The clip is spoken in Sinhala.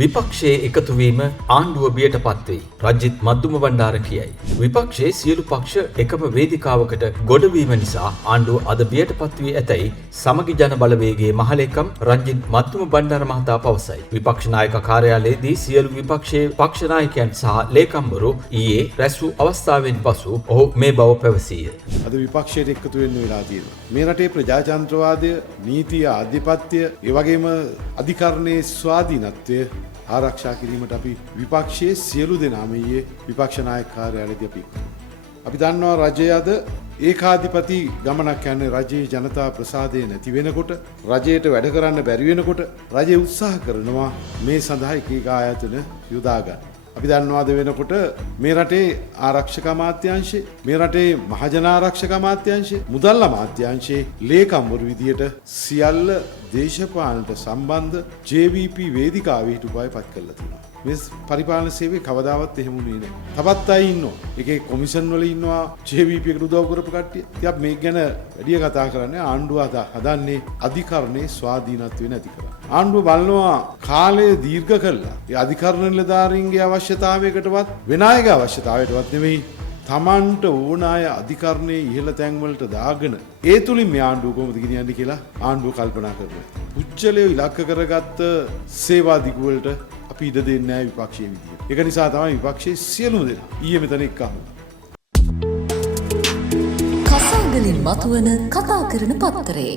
විපක්ෂයේ එකතුවීම ආණ්ඩුව බියට පත්වෙයි. රජිත් මද්දුම බණ්ඩාර කියයි. විපක්ෂයේ සියලු පක්ෂ එකම වේදිකාවකට ගොඩවීම නිසා ආණ්ඩුව අද බියට පත්වී ඇතැයි සමගි ජන බලවේගයේ මහලේකම් රජිත් මද්දුම බණ්ඩාර මහතා පවසයි. විපක්ෂ නායක කාර්යාලයේදී සියලු විපක්ෂයේ පක්ෂ නායකයන් සහ ලේකම්වරු ඊයේ රැස් වූ අවස්ථාවෙන් පසු ඔහු මේ බව පැවසීය. අද විපක්ෂයට එකතු වෙන්න වෙලා තියෙනවා. මේ රටේ ප්‍රජාතන්ත්‍රවාදය, නීතිය, ආධිපත්‍ය, ඒ වගේම අධිකරණයේ ස්වාධීනත්වය ආරක්ෂා කිරීමට අපි විපක්ෂයේ සියලු දෙනාම ඊයේ විපක්ෂ නායක කාර්යාලයේදී අපි දන්නවා රජය අද ඒකාධිපති ගමනක් යන්නේ. රජයේ ජනතා ප්‍රසාදය නැති වෙනකොට, රජයට වැඩ කරන්න බැරි වෙනකොට රජය උත්සාහ කරනවා මේ සඳහා එක එක ආයතන යොදා ගන්න. අපි දන්නවාද වෙනකොට මේ රටේ ආරක්ෂක අමාත්‍යාංශේ, මේ රටේ මහජන ආරක්ෂක අමාත්‍යාංශේ, මුදල් අමාත්‍යාංශේ ලේකම්වරු විදියට සියල්ල දේශපාලනට සම්බන්ධ JVP වේදිකාවේ හිටුපය පත් කරලා තියෙනවා. මේ පරිපාලන සේවයේ කවදාවත් එහෙම වුණේ නැහැ. තවත් අය ඉන්නවා. ඒකේ කොමිෂන් වල ඉන්නවා JVP එකට උදව් කරපු කට්ටිය. ඉතින් අපි මේක ගැන වැඩි කතා කරන්නේ ආණ්ඩුව හදන්නේ අධිකරණයේ ස්වාධීනත්වය නැති කරලා. ආණ්ඩුව බලනවා කාලය දීර්ඝ කළා. ඒ අධිකරණ නිලධාරීන්ගේ අවශ්‍යතාවයකටවත් වෙන අයගේ අවශ්‍යතාවයකටවත් නෙවෙයි, තමන්ට ඕන අය අධිකරණයේ ඉහළ තැන් වලට දාගෙන ඒ තුලින් මේ ආණ්ඩුව කොහොමද ගෙනියන්නේ කියලා ආණ්ඩුව කල්පනා කරනවා. උච්චලයේ ඉලක්ක කරගත්ත සේවා දිගු වලට අපි ඉඩ දෙන්නේ නැහැ විපක්ෂයේ විදියට. ඒක නිසා තමයි විපක්ෂයේ සියලුම දෙනා ඊයේ මෙතන එක්කම. කසාවලින් මතුවන කතා කරන පත්තරේ